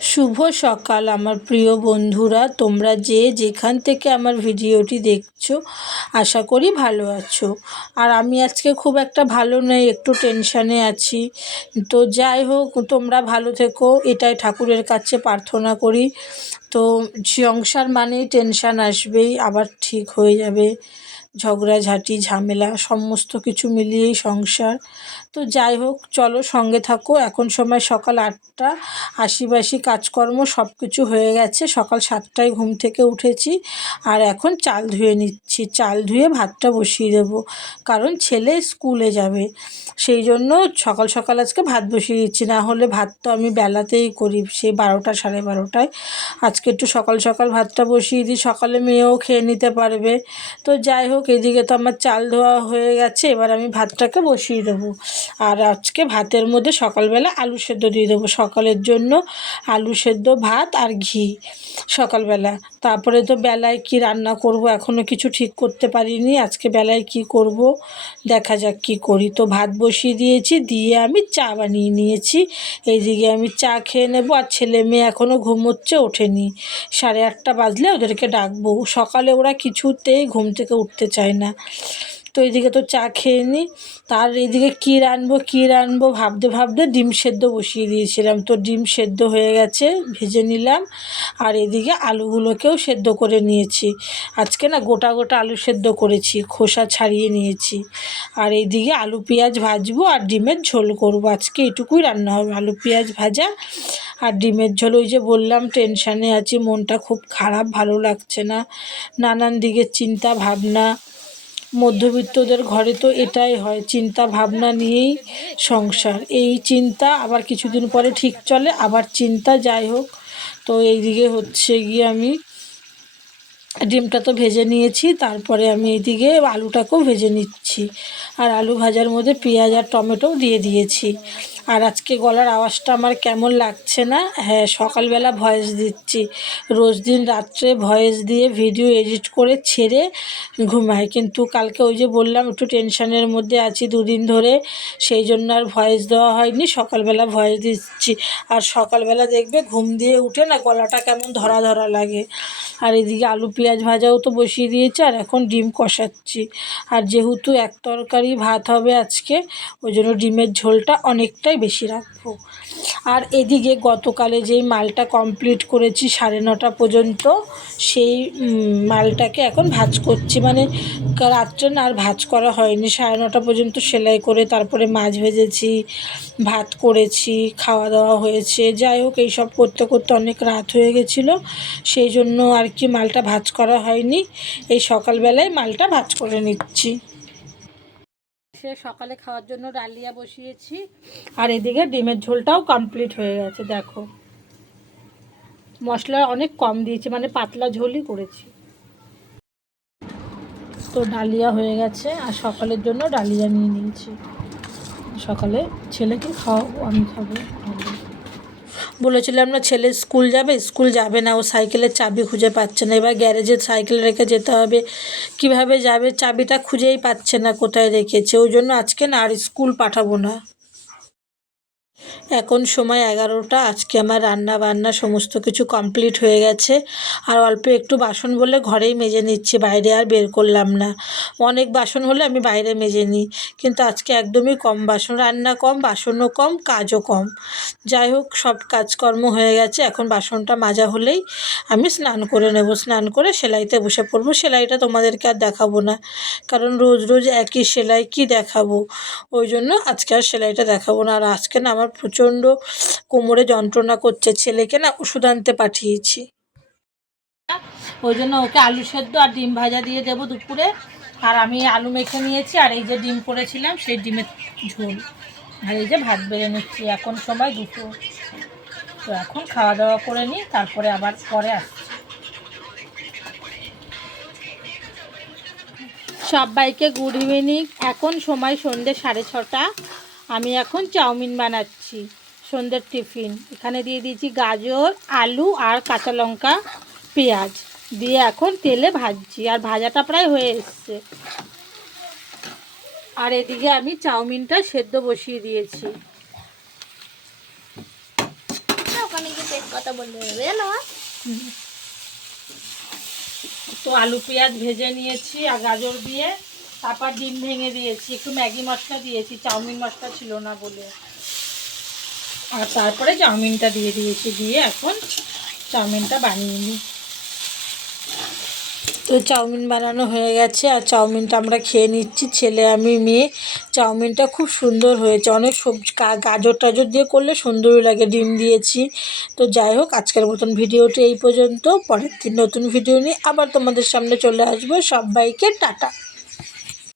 শুভ সকাল, আমার প্রিয় বন্ধুরা। তোমরা যে যেখান থেকে আমার ভিডিওটি দেখছ, আশা করি ভালো আছো। আর আমি আজকে খুব একটা ভালো নেই, একটু টেনশানে আছি। তো যাই হোক, তোমরা ভালো থেকো। এটাই ঠাকুরের কাছে প্রার্থনা করি। তো সংসার মানেই টেনশান আসবেই, আবার ঠিক হয়ে যাবে। ঝগড়াঝাঁটি ঝামেলা, সমস্ত কিছু মিলিয়েই সংসার। তো যাই হোক, চলো সঙ্গে থাকো। এখন সময় সকাল আটটা আশিবাসি কাজকর্ম সব কিছু হয়ে গেছে। সকাল সাতটায় ঘুম থেকে উঠেছি আর এখন চাল ধুয়ে নিচ্ছি। চাল ধুয়ে ভাতটা বসিয়ে দেবো, কারণ ছেলে স্কুলে যাবে। সেই জন্য সকাল সকাল আজকে ভাত বসিয়ে দিচ্ছি। না হলে ভাত তো আমি বেলাতেই করি সেই বারোটা, সাড়ে বারোটায়। আজকে একটু সকাল সকাল ভাতটা বসিয়ে দিই, সকালে মেয়েও খেয়ে নিতে পারবে। তো যাই হোক, এদিকে তো আমার চাল ধোয়া হয়ে গেছে, এবার আমি ভাতটাকে বসিয়ে দেবো। আর আজকে ভাতের মধ্যে সকালবেলা আলু সেদ্ধ দিয়ে দেবো। সকালের জন্য আলু সেদ্ধ, ভাত আর ঘি সকালবেলা। তারপরে তো বেলায় কি রান্না করব এখনও কিছু ঠিক করতে পারিনি। আজকে বেলায় কি করব, দেখা যাক কি করি। তো ভাত বসিয়ে দিয়েছি, দিয়ে আমি চা বানিয়ে নিয়েছি। এইদিকে আমি চা খেয়ে নেব, আর ছেলে মেয়ে এখনও ঘুমোচ্ছে, ওঠেনি। সাড়ে আটটা বাজলে ওদেরকে ডাকবো। সকালে ওরা কিছুতেই ঘুম থেকে উঠতে চায় না। তো এদিকে তো চা খেয়ে নিই তার এদিকে কী রানবো কী রানবো ভাবতে ভাবতে ডিম সেদ্ধ বসিয়ে দিয়েছিলাম। তো ডিম সেদ্ধ হয়ে গেছে, ভেজে নিলাম। আর এদিকে আলুগুলোকেও সেদ্ধ করে নিয়েছি। আজকে না গোটা গোটা আলু সেদ্ধ করেছি, খোসা ছাড়িয়ে নিয়েছি। আর এইদিকে আলু পেঁয়াজ ভাজবো আর ডিমের ঝোল করব। আজকে এটুকুই রান্না হবে, আলু পেঁয়াজ ভাজা আর ডিমের ঝোল। ওই যে বললাম, টেনশানে আছি, মনটা খুব খারাপ, ভালো লাগছে না। নানান দিকের চিন্তা ভাবনা মধ্যবিত্তদের ঘরে তো এটাই হয়, চিন্তা ভাবনা নিয়েই সংসার। এই চিন্তা আবার কিছুদিন পরে ঠিক চলে, আবার চিন্তা যাই হোক। তো এই দিকে হচ্ছে গিয়ে আমি ডিমটা তো ভেজে নিয়েছি, তারপরে আমি এইদিকে আলুটাকেও ভেজে নিচ্ছি। আর আলু ভাজার মধ্যে পেঁয়াজ আর টমেটোও দিয়ে দিয়েছি। আর আজকে গলার আওয়াজটা আমার কেমন লাগছে না? হ্যাঁ সকালবেলা ভয়েস দিচ্ছি। রোজ দিন রাত্রে ভয়েস দিয়ে ভিডিও এডিট করে ছেড়ে ঘুমাই। কিন্তু কালকে ওই যে বললাম, একটু টেনশানের মধ্যে আছি দুদিন ধরে। সেই জন্য আর ভয়েস দেওয়া হয়নি। সকালবেলা ভয়েস দিচ্ছি। আর সকালবেলা দেখবে ঘুম দিয়ে উঠে না গলাটা কেমন ধরা ধরা লাগে। আর এদিকে আলু পেঁয়াজ ভাজাও তো বসিয়ে দিয়েছি, আর এখন ডিম কষাচ্ছি। আর যেহেতু এক তরকারি ভাত হবে আজকে, ওই জন্য ডিমের ঝোলটা অনেকটাই বেশি রাখব। আর এদিকে গতকালে যেই মালটা কমপ্লিট করেছি সাড়ে নটা পর্যন্ত, সেই মালটাকে এখন ভাজ করছি। মানে রাত্রে না আর ভাজ করা হয়নি। সাড়ে নটা পর্যন্ত সেলাই করে তারপরে মাছ ভেজেছি, ভাত করেছি, খাওয়া দাওয়া হয়েছে। যাই হোক এইসব করতে করতে অনেক রাত হয়ে গেছিল। সেই জন্য আর কি মালটা ভাজ করা হয়নি। এই সকালবেলায় মালটা ভাজ করে নিচ্ছি। সে সকালে খাওয়ার জন্য ডালিয়া বসিয়েছি। আর এদিকে ডিমের ঝোলটাও কমপ্লিট হয়ে গেছে, দেখো। মশলা অনেক কম দিয়েছি মানে পাতলা ঝোলই করেছি। তো ডালিয়া হয়ে গেছে, আর সকালের জন্য ডালিয়া নিয়ে নিয়েছি। সকালে ছেলেকে খাওয়াবো, আমি খাব। বলেছিলাম না, ছেলে স্কুল যাবে? স্কুল যাবে না, ও সাইকেলের চাবি খুঁজে পাচ্ছে না। এবার গ্যারেজে সাইকেল রেখে যেতে হবে। কীভাবে যাবে? চাবিটা খুঁজেই পাচ্ছে না, কোথায় রেখেছে? ওই জন্য আজকে না, আর স্কুল পাঠাবো না। এখন সময় এগারোটা, আজকে আমার রান্না বান্না সমস্ত কিছু কমপ্লিট হয়ে গেছে। আর অল্প একটু বাসন বলে ঘরেই মেজে নিচ্ছি, বাইরে আর বের করলাম না। অনেক বাসন হলে আমি বাইরে মেজে নিই। কিন্তু আজকে একদমই কম। বাসন রান্না কম, বাসনও কম, কাজও কম। যাই হোক, সব কাজকর্ম হয়ে গেছে। এখন বাসনটা মাজা হলেই আমি স্নান করে নেব। স্নান করে সেলাইতে বসে পড়ব। সেলাইটা তোমাদেরকে আর দেখাবো না। কারণ রোজ রোজ একই সেলাই কি দেখাবো? ওই জন্য আজকে আর সেলাইটা দেখাবো না। আর আজকে না আমার প্রচণ্ড কোমরে যন্ত্রণা করছে। ছেলেকে না ওষুধ আনতে পাঠিয়েছি। ওই জন্য ওকে আলু সেদ্ধ আর ডিম ভাজা দিয়ে দেবো দুপুরে। আর আমি আলু মেখে নিয়েছি, আর এই যে ডিম করেছিলাম, সেই ডিমের ঝোল। আর এই যে ভাত বেড়ে নিচ্ছি, এখন সময় দুটো তো এখন খাওয়া দাওয়া করে নিই, তারপরে আবার পরে আসছি। সবাইকে গুড ইভিনিং এখন সময় সন্ধ্যে সাড়ে ছটা। আমি এখন চাউমিন বানাচ্ছি, সন্ধ্যের টিফিন। এখানে দিয়ে দিয়েছি গাজর, আলু আর কাঁচা লঙ্কা, পেঁয়াজ। দিয়ে এখন তেলে ভাজছি আর ভাজাটা প্রায় হয়ে এসছে। আর এদিকে আমি চাউমিনটা সেদ্ধ বসিয়ে দিয়েছি? তো আলু পেঁয়াজ ভেজে নিয়েছি আর গাজর দিয়ে তারপর ডিম ভেঙে দিয়েছি একটু ম্যাগি মশলা দিয়েছি চাউমিন মশলা ছিল না বলে। আর তারপরে চাউমিনটা দিয়ে দিয়েছি দিয়ে এখন চাউমিনটা বানিয়ে নিই। তো চাউমিন বানানো হয়ে গেছে আর চাউমিনটা আমরা খেয়ে নিচ্ছি। ছেলে আমি মেয়ে, চাউমিনটা খুব সুন্দর হয়েছে। অনেক সবজি গাজর টাজর দিয়ে করলে সুন্দরই লাগে, ডিম দিয়েছি। তো যাই হোক, আজকের মতন ভিডিওটি এই পর্যন্ত। পরের দিন নতুন ভিডিও নিয়ে আবার তোমাদের সামনে চলে আসব। সবাইকে টাটা।